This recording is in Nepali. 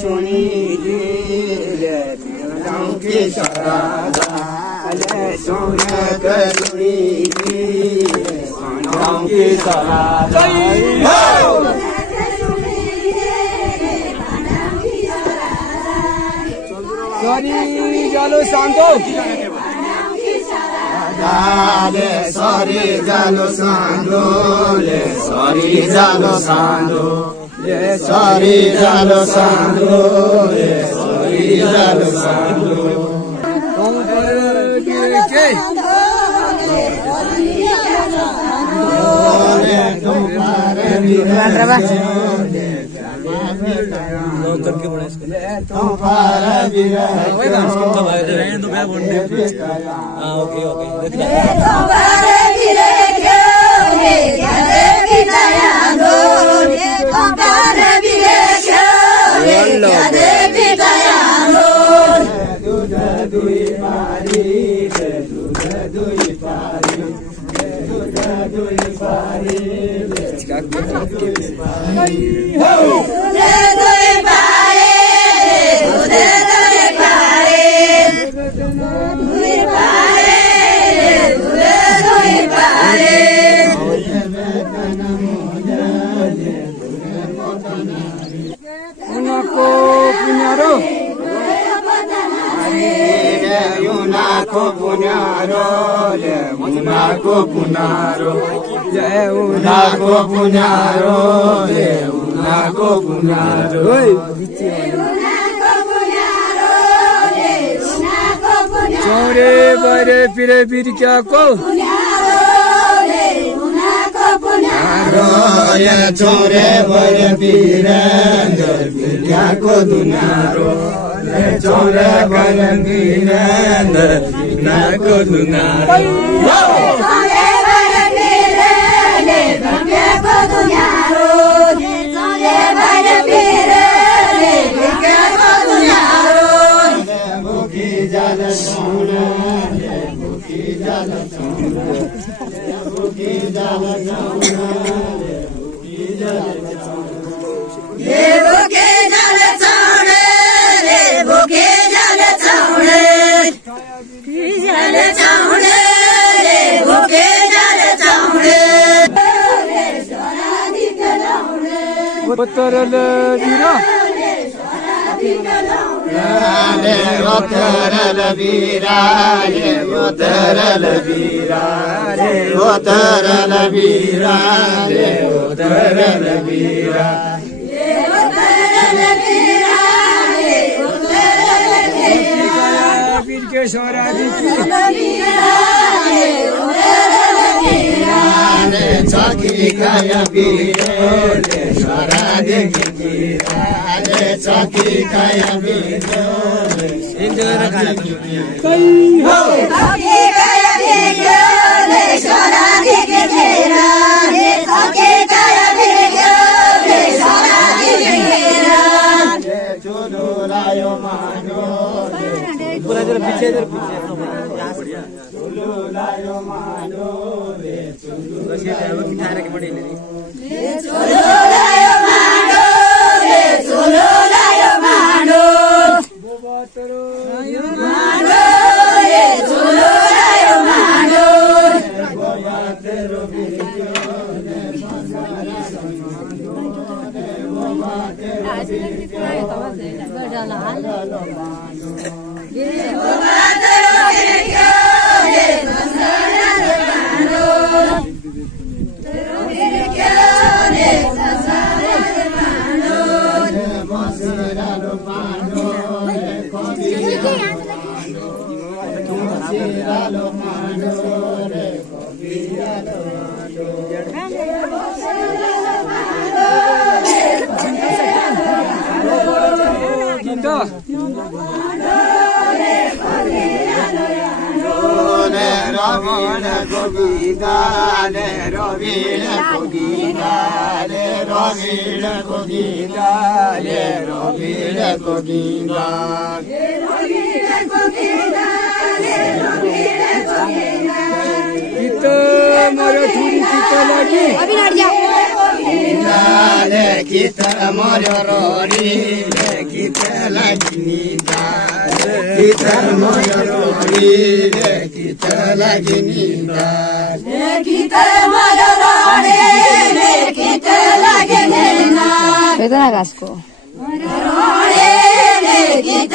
सुनी की सराधा ले सोने के सुनी की सराधा सॉरी जालो सांतो ले सॉरी जालो सांतो ले सॉरी जालो सांतो ले सॉरी जालो सांतो ले सॉरी जालो सांतो तुम पर के करके बड़ा इसको okay Unako punaro, jai unako punaro, unako punaro. Chore bare pire birkya ko. Ya chore bare pire birkya ko dunaro. Chore bare pire birkya ko dunaro. Kita mara thuri kita lagi. लेखित मर्यो रोरी लेखित लागिनिदा लेखित मर्यो रोरी लेखित लागिनिदा लेखित मर्यो रोरी लेखित लागिनिदा वेदना घाँसको रोरी लेखित